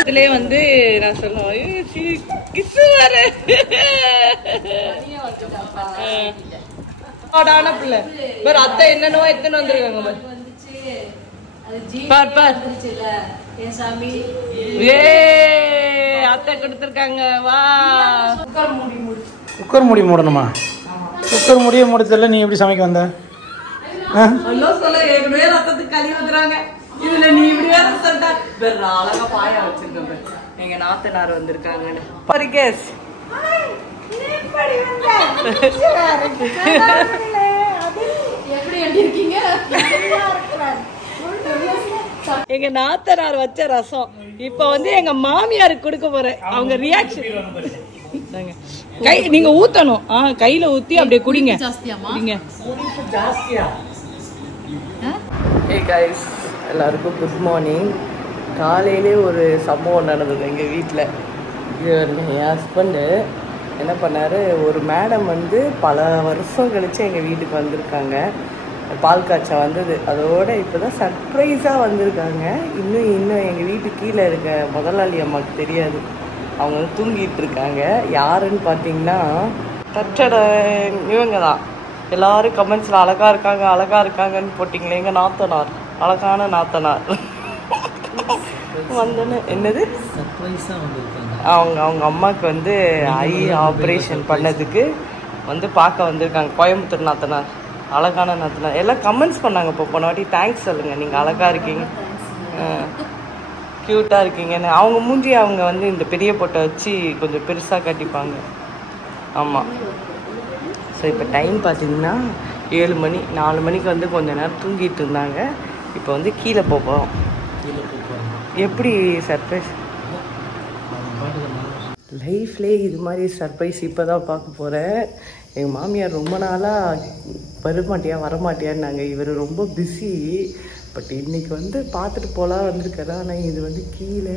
இதுலயே வந்து நான் சொல்லுவேன் கிசு வர பிள்ளை வேற அத்தை என்னென்னவோ எத்தனை வந்திருக்காங்க பார் பார் அத்தை கொடுத்துருக்காங்க. வா குக்கர் மூடி மூடணுமா? குக்கர் மூடியே மூடல. நீ எப்படி சமைக்க வந்த? ஏற்கனவே ரத்தத்துக்கு கறி வந்துறாங்க. இதுல நீ இப்படியே வேற அழகா பாயா வச்சிருக்க. எங்க நாத்தனார் வந்திருக்காங்கன்னு பரிகேஸ் எங்க நாத்தனார் வச்ச ரசம் இப்ப வந்து எங்க மாமியாருக்கு கொடுக்க போறேன். அவங்க ரியாக்ஷன் கை நீங்க ஊத்தணும். கையில ஊத்தி அப்படியே குடிங்க. Hey guys, எல்லாருக்கும் குட் மார்னிங். காலையிலே ஒரு சம்பவம் நடந்தது எங்கள் வீட்டில். என் ஹஸ்பண்டு என்ன பண்ணார், ஒரு மேடம் வந்து பல வருஷம் கழித்து எங்கள் வீட்டுக்கு வந்திருக்காங்க. பால் காய்ச்ச வந்தது, அதோடு இப்போ தான் சர்ப்ரைஸாக வந்திருக்காங்க. இன்னும் எங்கள் வீட்டுக்கு கீழே இருக்க முதலாளி அம்மாவுக்கு தெரியாது. அவங்க வந்து தூங்கிட்டு இருக்காங்க. யாருன்னு பார்த்தீங்கன்னா கட்டட இவங்க தான். எல்லாரும் கமெண்ட்ஸில் அழகாக இருக்காங்கன்னு போட்டிங்களே. எங்கள் நாத்தனார், அழகான நாத்தனார் வந்தோன்னு என்னது அவங்க அம்மாவுக்கு வந்து ஐ ஆப்ரேஷன் பண்ணதுக்கு வந்து பார்க்க வந்திருக்காங்க. கோயம்புத்தூர் நாத்தனார், அழகான நாத்தனார். எல்லாம் கமெண்ட்ஸ் பண்ணாங்க. இப்போ போன வாட்டி தேங்க்ஸ் சொல்லுங்கள், நீங்கள் அழகாக இருக்கீங்க, க்யூட்டாக இருக்கீங்கன்னு. அவங்க மூஞ்சி அவங்க வந்து இந்த பெரிய பொட்டை வச்சு கொஞ்சம் பெருசாக கட்டிப்பாங்க. ஆமாம். ஸோ இப்போ டைம் பார்த்தீங்கன்னா 7 மணி. 4 மணிக்கு வந்து கொஞ்சம் நேரம் தூங்கிட்டு இருந்தாங்க. இப்போ வந்து கீழே போகிறோம். எப்படி சர்ப்ரைஸ் லைஃப்லேயே இது மாதிரி சர்ப்ரைஸ் இப்போ தான் பார்க்க போகிறேன். எங்கள் மாமியார் ரொம்ப நாளாக வரமாட்டியான்னாங்க. இவர் ரொம்ப பிஸி. பட் இன்றைக்கி வந்து பார்த்துட்டு போகலாம் வந்திருக்காரு. ஆனால் இது வந்து கீழே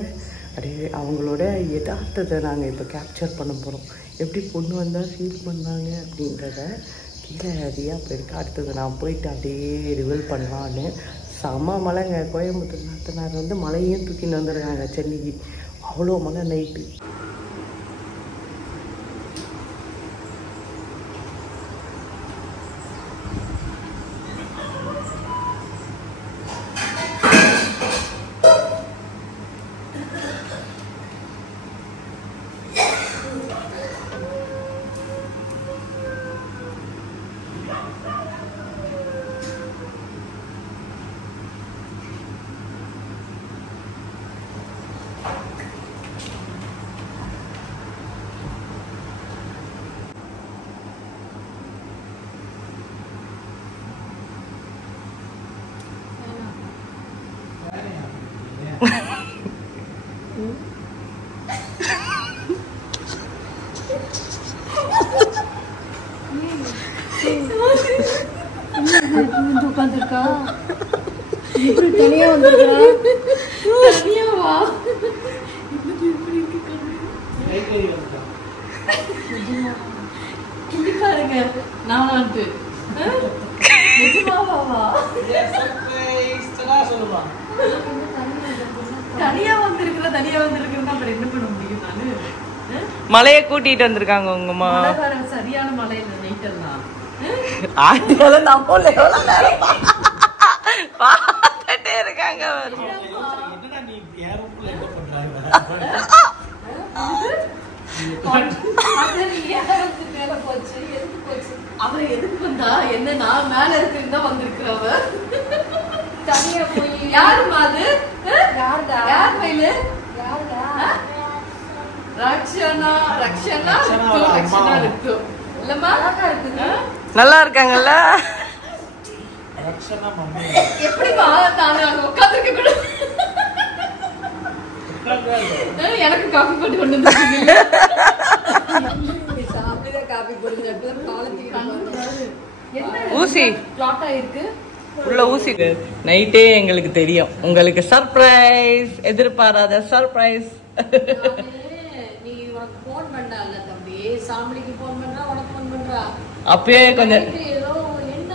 அப்படியே அவங்களோட யதார்த்தத்தை நாங்கள் இப்போ கேப்சர் பண்ண போகிறோம். எப்படி பொண்ணு வந்தால் ஃபீல் பண்ணாங்க அப்படின்றத கீழே அதிகமாக போயிருக்கு. அடுத்தது நான் போயிட்டு அப்படியே ரிவீல் பண்ணலான்னு. செம்ம மழைங்க. கோயம்புத்தூர் நாத்தனார் வந்து மழையும் தூக்கின்னு வந்துடுறாங்க சென்னைக்கு. அவ்வளோ மழை நைட்டு. உட்காந்துருக்கா இப்படி தனியா வந்துருக்கா? தனியாவா? பாருங்க நானான்ட்டு தனியா வந்திருக்கிறேன். அப்புறம் என்ன பண்ண முடியும்? நானு மலையை கூட்டிட்டு வந்திருக்காங்க உங்க அம்மா. சரியான மலையில நைட் எல்லாம் பார்த்துட்டே இருக்காங்க. அவரை எதுக்கு வந்தா என்ன? நான் மேல இருக்குன்னு தான் வந்திருக்கிறவ. தனியா போய் யாருமா அது? யார் மயிலு? ரக்ஷனா இருக்கு இல்லம்மா? நல்லா இருக்காங்கல்ல? எப்படிமா தானே உட்காந்துருக்க கூட? எனக்கு காஃபி போட்டு கொண்டு வந்து காஃபி போட்டு ஊசி பிளாட் ஆயிருக்கு உள்ள ஊசி. நைட்டே எங்களுக்கு தெரியும் உங்களுக்கு சர்ப்ரைஸ், எதிர்பாராத சர்ப்ரைஸ். நீ உனக்கு போன் பண்ணல தம்பி. சாமிக்கு போன் பண்றா உனக்கு போன் பண்றா அப்பயே கொஞ்சம் ஏதோ என்ன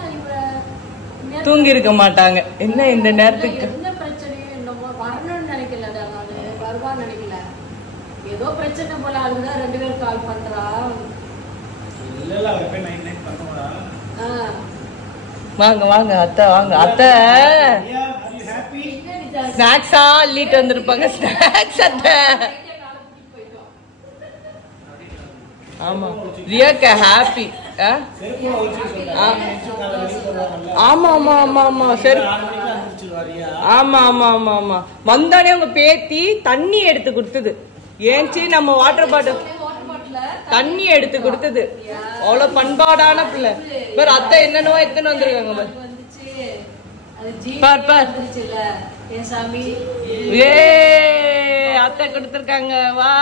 தூங்கி இருக்க மாட்டாங்க. என்ன இந்த நேரத்துக்கு என்ன பிரச்சனையும் என்னமோ வரணும்னு நினைக்கல, நானு வருவான்னு நினைக்கல. ஏதோ பிரச்சனை போல, அதுதான் 2 பேரும் கால் பண்றா. வாங்க வாங்க அத்தை, வாங்க அத்தை. ஸ்நாக்ஸா அள்ளிட்டு வந்திருப்பாங்க. ஸ்நாக்ஸ் அத்தை. ஆமா ரியாக்கா ஹாப்பி. ஆமா ஆமா ஆமா ஆமா சரி. ஆமா ஆமா ஆமா ஆமா வந்தானே உங்க பேத்தி தண்ணி எடுத்து கொடுத்தது. ஏன்ச்சி நம்ம வாட்டர் பாட்டில் தண்ணி எடுத்து கொடுத்தது. அவ்வளவு பண்பாடான பிள்ளை. பார் அத்தை என்னென்னவோ எத்தனை வந்திருக்காங்க பார் பார். ஏ அத்தை கொடுத்திருக்காங்க. வா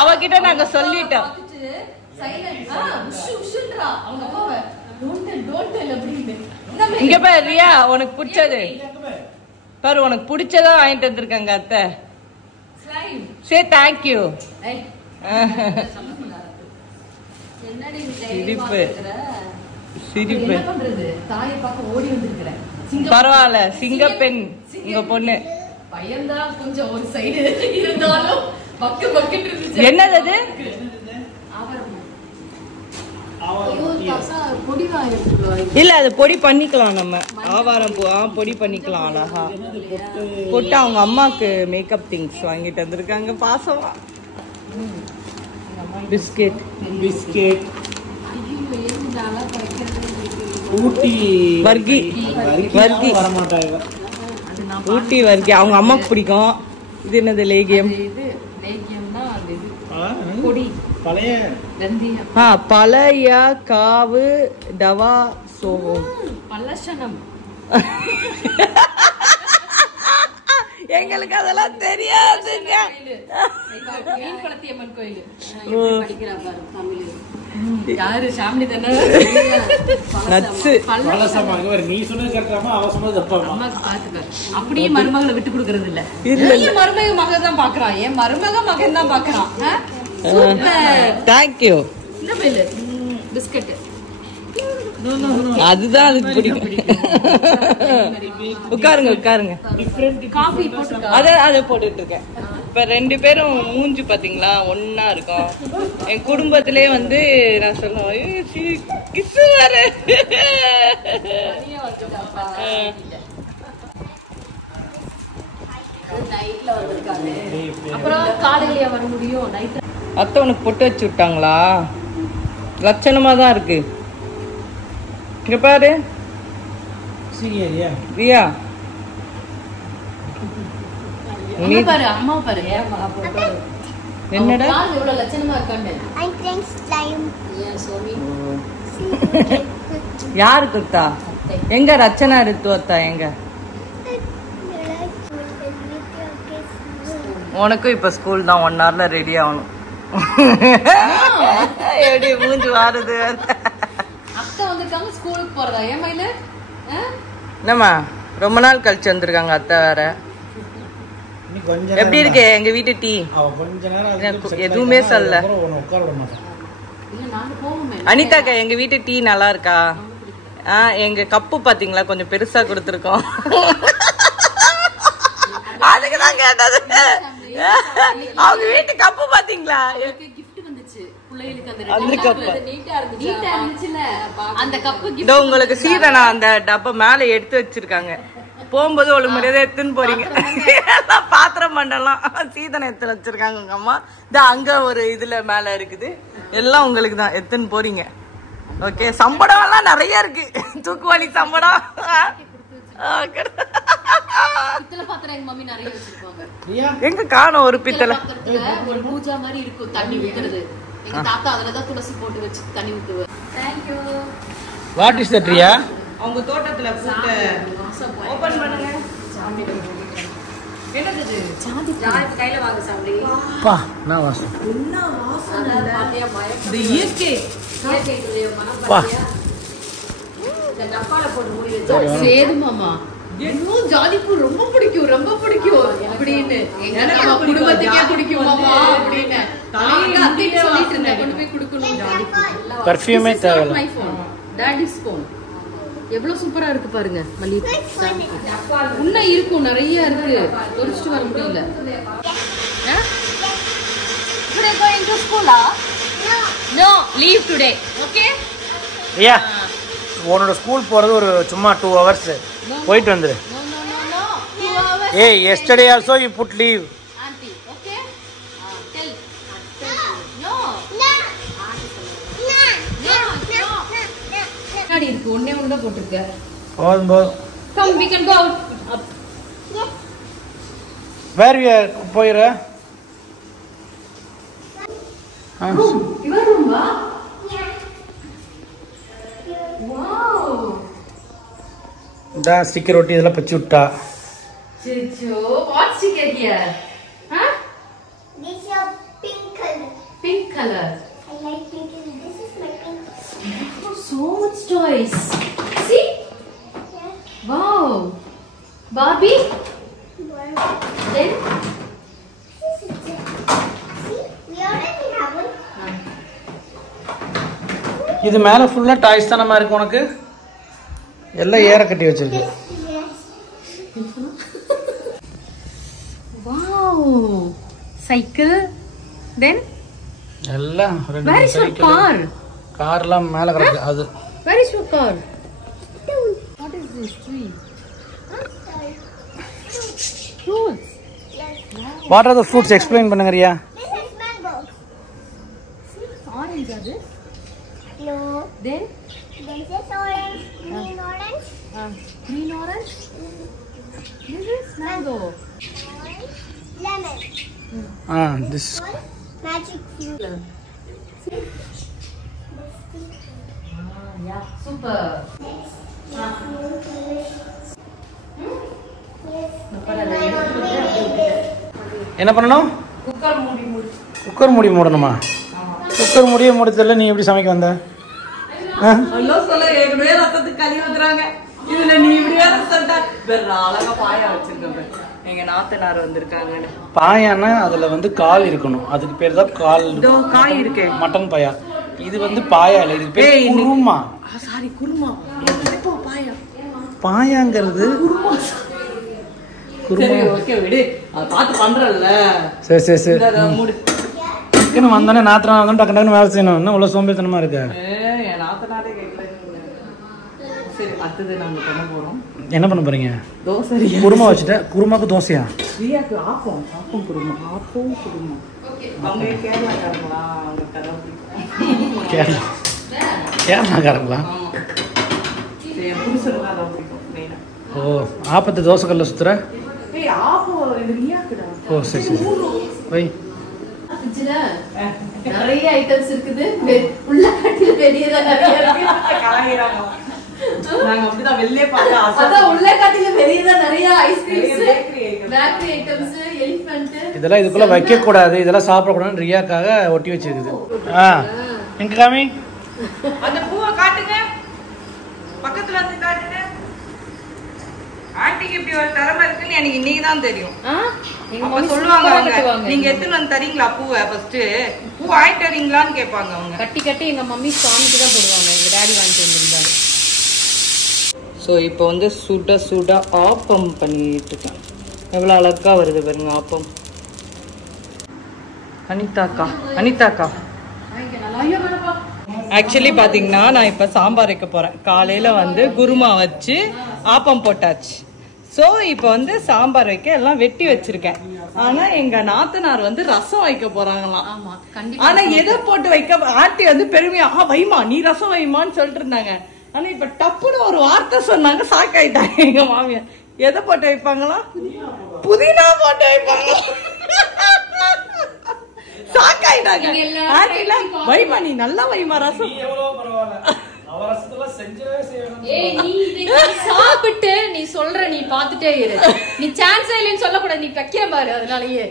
அவகிட்ட நாங்க சொல்லிட்டோம். இங்க பாரு ரியா, உனக்கு பிடிச்சது பாரு, உனக்கு பிடிச்சதா வாங்கிட்டு வந்திருக்காங்க அத்தை. Say thank you. சிரிப்பு சிரிப்பு. பரவாயில்ல, சிங்கப்பெண் உங்க பொண்ணு. பையன்தான் கொஞ்சம் ஒரு சைடு இருந்தாலும் பக்கு பக்கிட்டு இருந்துச்சு. என்னது அது? இல்ல அது பொடி பண்ணிக்கலாம் நம்ம. ஆவாரம் பூ பொடி பண்ணிக்கலாம் அழகா. போட்டு அவங்க அம்மாக்கு மேக்கப் திங்ஸ் வாங்கிட்டு வந்திருக்காங்க. பாசமா பிஸ்கெட் பிஸ்கெட் ஊட்டி வர்கி வர்கி ஊட்டி வர்கி அவங்க அம்மாக்கு பிடிக்கும். இது என்னது லேகியம்? பழைய காவு டவா சோகம் பல்லஷனம். எங்களுக்கு அதெல்லாம் தெரியாதுங்க. மீன்பளத்தியம்மன் கோயில் யாரு சாமி தானே. அப்படியே மருமகளை விட்டு கொடுக்கறது இல்ல. மருமக மகன் தான் பாக்குறான். என் மருமக மகன் தான் பாக்குறான். தேங்க்யூ. பிஸ்கட் அதுதான் அதுக்கு பிடிக்கும். உட்காருங்க உட்காருங்க. காஃபி போட்டு அதை போட்டுட்டு இருக்கேன். இப்ப 2 பேரும் மூஞ்சி பாத்தீங்களா ஒன்னா இருக்கும். என் குடும்பத்திலே வந்து நான் சொல்லுவேன் கிசு வர. அப்புறம் காலையில வர முடியும். அத்தை உனக்கு பொட்டு வச்சு விட்டாங்களா? லட்சணமா தான் இருக்கு. இங்க பாரு ரியா, நீ பாரு அம்மா பாரு. என்னடா இவ்வளவு லட்சணமா இருக்கானே. யாரு குத்தா? எங்க ரச்சனா ரித்து அத்தா எங்க? உனக்கும் இப்ப ஸ்கூல் தான். 1 hourல ரெடி ஆகணும். எப்படி மூஞ்சி வாருது. அக்கா வந்திருக்காங்க ஸ்கூலுக்கு போறதா? ஏன் மயில என்னம்மா ரொம்ப நாள் கழிச்சு வந்திருக்காங்க அத்தை வேற. எப்படி இருக்கு எங்க வீட்டு டீ? எதுவுமே சொல்ல. அனிதாக்கா எங்க வீட்டு டீ நல்லா இருக்கா? எங்க கப்பு பாத்தீங்களா கொஞ்சம் பெருசா கொடுத்துருக்கோம். அதுக்குதான் கேட்டது. அவங்க வீட்டு கப்பு பாத்தீங்களா? உங்களுக்கு சீதனா அந்த டப்பா மேல எடுத்து வச்சிருக்காங்க. போகும்போது ஒரு மரியாதை எடுத்துன்னு போறீங்க. பாத்திரம் பண்ணலாம் சீதனை எடுத்து வச்சிருக்காங்க உங்க அம்மா. அங்க ஒரு இதுல மேல இருக்குது. எல்லாம் உங்களுக்கு தான் எடுத்துன்னு போறீங்க. ஓகே, சம்பளம் எல்லாம் நிறைய இருக்கு. தூக்குவாளி சம்பளம். எங்க காணோம் ஒரு பித்தளை. ஒரு பூஜா மாதிரி இருக்கும் தண்ணி ஊத்துறது. எங்க தாத்தா அதுலதான் துளசி போட்டு வச்சு தண்ணி ஊத்துவார். Thank you. What is that Riya? அவங்க தோட்டத்துல பூட்ட ஓபன் பண்ணுங்க. என்னது இது? சாந்தி கையில வாங்க சாமி. பா நான் வாசம். என்ன வாசனை பாத்தியா? இந்த இயற்கை மனம் பாத்தியா? இந்த டப்பால போட்டு மூடி வச்சா சேது மாமா. என்ன ஜாதிப்பூ ரொம்ப பிடிக்கும் அப்படின்னு நம்ம குடும்பத்துக்கே பிடிக்கும் மாமா அப்படின்னு அத்தைக்கு சொல்லிட்டு இருந்தேன் கொண்டு போய் கொடுக்கணும் ஜாதிப்பூ. பர்ஃப்யூமே தேவையில்ல. மை ஃபோன் டாடிஸ் ஃபோன் எவ்வளவு சூப்பரா இருக்கு பாருங்க. மல்லிகை இன்னும் இருக்கும், நிறைய இருக்கு, தொலைச்சிட்டு வர முடியல. Today going to school? No, leave today. Okay? Riya உன்னோட ஸ்கூல் போறது ஒரு சும்மா 2 hours போயிட்டு வந்துரு. No. 2 hours. ஏய் yesterday also you put leave. Auntie, okay? Tell. No. முன்னாடி இருக்கு, ஒண்ணே ஒண்ணு தான் போட்டுருக்க. போதும். Come, we can go out. Up. Where we are போயிர? Your room, va? Wow. இந்த ஸ்டிக்கர் ஒட்டி இதெல்லாம் பச்சி விட்டா. Chicho, what sticker here? Huh? This is a pink color. Pink color. I like pink color. This is my pink color. Oh, so much toys. See? Yeah. Wow. Barbie? Then? This is it. See? We already have one. இது மேல ஃபுல்லா toys தானமா இருக்கு உனக்கு. எல்லாம் ஏற கட்டி வச்சிருக்கு. Yes. Wow. Cycle. Then? எல்லாம் ரெண்டு Where is your car? கார்லாம் மேல கிடக்கு அது. Where is your car? What is this tree? Fruits. What are the fruits? Explain பண்ணுங்க Riya. This is mango. Orange are this? No. Then? This is orange. Green orange. Green orange? This is mango. Orange. Lemon. This Magic fruit. Yeah, super. என்ன பண்ணணும்? Cooker மூடி மூடணுமா? Cooker மூடியே மூடல. நீ எப்படி சமைக்க வந்த? ஐயோ சொல்ல ஏற்கனவே ரத்தத்துக்கு களி ஊத்துறாங்க. இதுல நீ இப்படியே சொல்லிட்ட. வேற அழகா பாயா வச்சிருக்கேன். எங்க நாத்தனார் வந்திருக்காங்க. பாயானா அதுல வந்து கால் இருக்கணும். அதுக்கு பேர் தான் கால். காய் இருக்கு. மட்டன் பாயா. இது வந்து பாயா இல்ல, இது பேர் குருமா. சாரி குருமா. இப்போ பாயா. பாயாங்கிறது சரி ஓகே விடு. பாத்து பண்றல்ல. சரி மூடு. சிக்கன் வந்தானே நாத்தனா வந்து டக்கு டக்குன்னு வேலை செய்யணும். என்ன இவ்வளவு சோம்பேறித்தனமா இருக்கு? என் நாத்தனாரே கேட்கல. சரி அடுத்தது நாங்க பண்ண போறோம். என்ன பண்ண போறீங்க? தோசை. குருமா வச்சுட்ட. குருமாக்கு தோசையா? ரியாக்கு ஆப்பம் குருமா. ஆப்பம் குருமா. அவங்க கேரளாக்காரங்களா? அவங்க கதை கேரளாக்காரங்களா? என் புருஷனுக்கு அதான் பிடிக்கும் மெயினா. ஓ, ஆப்பத்தை தோசை கல்ல சுத்துற? ஏய் ஆப்பம் இது ரியாக்குடா. ஓ சரி வை. ஃப்ரிட்ஜ்ல நிறைய ஐட்டம்ஸ் இருக்குது. உள்ள கட்டில பெரியதா நிறைய இருக்கு. கலாயிராங்க. நாங்க அப்படிதான் வெளியே பார்த்தா அதான் உள்ள கட்டில பெரியதா நிறைய ஐஸ்கிரீம்ஸ், பேக்கரி ஐட்டம்ஸ், எலிஃபண்ட். இதெல்லாம் இதுக்குள்ள வைக்க கூடாது, இதெல்லாம் சாப்பிட கூடாதுன்னு ரியாக்காக ஒட்டி வச்சிருக்குது. எங்க காமி? அந்த பூவை காட்டுங்க. பக்கத்துல வந்து காட்டுங்க. ஆன்ட்டிக்கு இப்படி ஒரு திறமை இருக்குன்னு எனக்கு இன்னைக்கு தான் தெரியும். அப்ப சொல்லுவாங்க அவங்க, நீங்க எத்தனை வந்து தரீங்களா பூவை? ஃபர்ஸ்ட் பூ வாங்கிட்டு வரீங்களான்னு கேட்பாங்க அவங்க. கட்டி எங்க மம்மி சாமிக்கு தான் போடுவாங்க. எங்க டாடி வாங்கிட்டு வந்திருந்தாரு. ஸோ இப்போ வந்து சுட ஆப்பம் பண்ணிட்டு இருக்கேன். எவ்வளோ அழகா வருது பாருங்க ஆப்பம். அனிதாக்கா ஆக்சுவலி பார்த்தீங்கன்னா நான் இப்போ சாம்பார் வைக்க போகிறேன். காலையில் வந்து குருமா வச்சு ஆப்பம் போட்டாச்சு. ஸோ இப்போ வந்து சாம்பார் வைக்க எல்லாம் வெட்டி வச்சிருக்கேன். ஆனால் எங்கள் நாத்தனார் வந்து ரசம் வைக்க போகிறாங்களாம். ஆனால் எதை போட்டு வைக்க ஆண்டி வந்து பெருமையா வைமா நீ ரசம் வைமான்னு சொல்லிட்டு இருந்தாங்க. ஆனா இப்ப டப்புன்னு ஒரு வார்த்தை சொன்னாங்க, சாக்காயிட்டாங்க எங்க மாமியார். எதை போட்டு வைப்பாங்களா? புதினா போட்டு வைப்பாங்க. சாக்காயிட்டாங்க. ஆண்டில வைமா நீ நல்லா வைமா ரசம். சாப்பிட்டு நீ சொல்ற, நீ பாத்துட்டே இரு. நீ சான்ஸே இல்லைன்னு சொல்லக்கூடாது. நீ வைக்கிற பாரு. அதனாலயே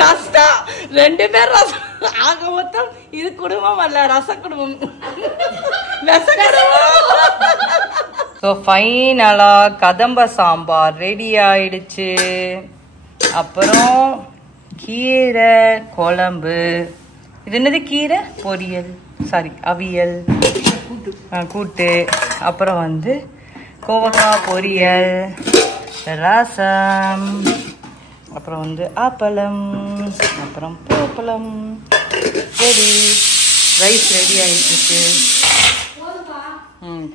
கஷ்டம். 2 பேர் ரசம். ஆக மொத்தம் இது குடும்பம் அல்ல, ரச குடும்பம். ஸோ ஃபைனலாக கதம்ப சாம்பார் ரெடி ஆயிடுச்சு. அப்புறம் கீரை குழம்பு. இது என்னது? கீரை பொரியல், சாரி அவியல், கூட்டு. அப்புறம் வந்து கோவக்காய் பொரியல், ரசம், அப்புறம் வந்து ஆப்பளம், அப்புறம் பூப்பழம். சரி, ரைஸ் ரெடி ஆயிடுச்சு.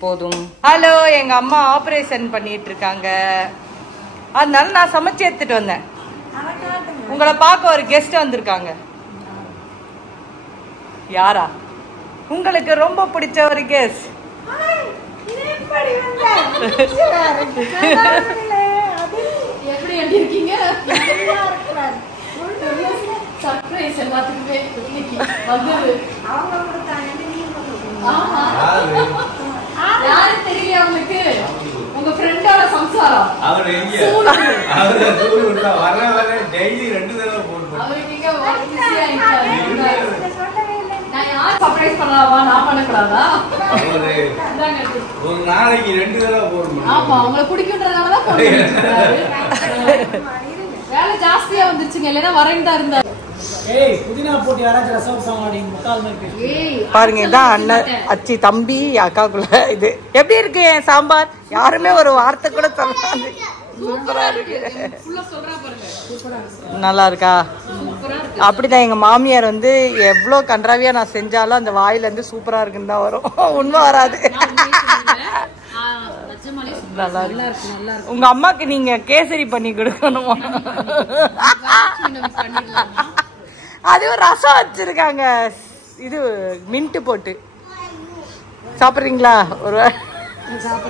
போதும். ஹலோ, எங்க அம்மா ஆபரேஷன் பண்ணிட்டு இருக்காங்க, அதனால நான் சமைச்சு எடுத்துட்டு வந்தேன். உங்களை பார்க்க ஒரு கெஸ்ட் வந்திருக்காங்க. யாரா? உங்களுக்கு ரொம்ப பிடிச்ச ஒரு கெஸ்ட். எப்படி இருக்கீங்க? சர்ப்ரைஸ் எல்லாத்துக்குமே இன்னைக்கு வந்தது. அவங்க கொடுத்தாங்க. யாரு தெரியல உங்களுக்கு? உங்க ஃப்ரெண்டோட சம்சாரம். அவர் எங்க? அவர் தூளுடா வர டெய்லி 2 தடவை போன் பண்ணுவார். அவர் எங்க பிஸியா இருக்காரு? நான் யார் சர்ப்ரைஸ் பண்ணலாமா? நான் பண்ண கூடாதா? ஒரு நாளைக்கு 2 தடவை போன் பண்ணுவார். ஆமா, உங்களுக்கு பிடிக்கும்ன்றதால தான் போன் பண்ணிருக்காரு. வேலை ஜாஸ்தியா வந்துருச்சுங்க, இல்லனா வரேன்னு தான் இருந்தாரு. பாருங்க, இதான் அண்ணன் அச்சி தம்பி அக்காக்குள்ள. இது எப்படி இருக்கு என் சாம்பார்? யாருமே ஒரு வார்த்தை கூட சொல்லாது. சூப்பரா இருக்கு. நல்லா இருக்கா? அப்படிதான் எங்க மாமியார் வந்து எவ்வளவு கன்றாவியா நான் செஞ்சாலும் அந்த வாயில இருந்து சூப்பரா இருக்குன்னு தான் வரும். உண்மை வராது. நல்லா இருக்கு. உங்க அம்மாக்கு நீங்க கேசரி பண்ணி கொடுக்கணுமா? அதுவும் ரசம் வச்சிருக்காங்க, இது மின்ட்டு போட்டு. சாப்பிடுறீங்களா? ஒரு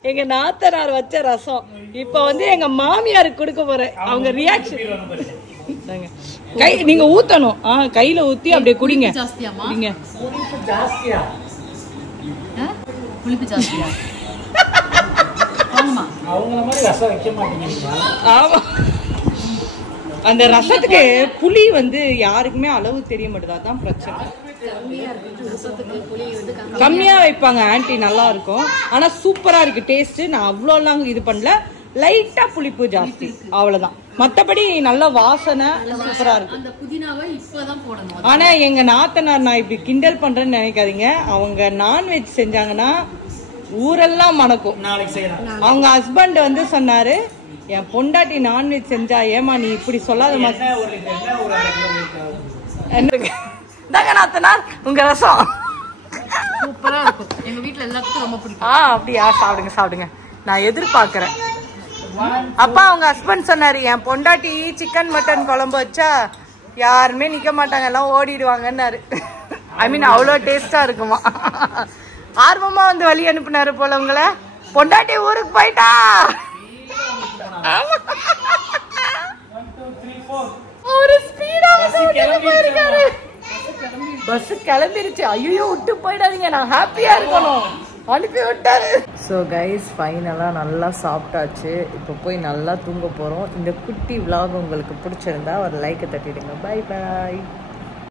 எங்க நாத்தனார் வச்ச ரசம் இப்ப வந்து எங்க மாமியாருக்கு கொடுக்க போறேன். அவங்க ரியாக்ஷன் கை நீங்க ஊத்தணும். கையில ஊத்தி அப்படியே குடிங்க. குடிங்க. புளிப்பு ஜாஸ்தியா? ஆமா, அவங்கள மாதிரி ரசம் வைக்க மாட்டீங்க. ஆமா, அந்த ரசத்துக்கு புளி வந்து யாருக்குமே அளவு தெரிய மாட்டேது. அதான் பிரச்சனை. கம்மியா வைப்பாங்க ஆன்டி, நல்லா இருக்கும். ஆனா சூப்பரா இருக்கு டேஸ்ட். நான் அவ்வளோலாம் இது பண்ணல, லைட்டா புளிப்பு ஜாஸ்தி, அவ்வளவுதான். மத்தபடி நல்ல வாசனை சூப்பரா இருக்கு. ஆனா எங்க நாத்தனார், நான் இப்படி கிண்டல் பண்றேன்னு நினைக்காதீங்க, அவங்க நான்வெஜ் செஞ்சாங்கன்னா ஊரெல்லாம் மணக்கும். அவங்க ஹஸ்பண்ட் வந்து சொன்னாரு, என் பொண்டாட்டி நான்வெஜ் செஞ்சா ஏமா நீ இப்படி சொல்லாத மாதிரி. நாத்தனார் உங்க ரசம் சூப்பரா இருக்கும். எங்க வீட்ல எல்லாத்துக்கும் ரொம்ப பிடிக்கும். அப்படியா? சாப்பிடுங்க சாப்பிடுங்க. நான் எதிர்பார்க்கிறேன். அப்பா அவங்க ஹஸ்பண்ட் சொன்னாரு, என் பொண்டாட்டி சிக்கன் மட்டன் குழம்பு வச்சா யாருமே நிக்க மாட்டாங்க, எல்லாம் ஓடிடுவாங்கன்னாரு. ஐ மீன் அவ்வளோ டேஸ்டா இருக்குமா. ஆர்வமா வந்து வழி அனுப்புனாரு போல உங்களை. பொண்டாட்டி ஊருக்கு போயிட்டா. ஒரு ஸ்பீடா போயிருக்காரு. பஸ் கிளம்பிருச்சு. ஐயோ விட்டு போயிடாதீங்க, நான் ஹாப்பியா இருக்கணும். அனுப்பி விட்டாரு. ஸோ கைஸ், ஃபைனலாக நல்லா சாப்பிட்டாச்சு. இப்போ போய் நல்லா தூங்க போகிறோம். இந்த குட்டி விலாக் உங்களுக்கு பிடிச்சிருந்தா ஒரு லைக்கை தட்டிடுங்க. Bye bye.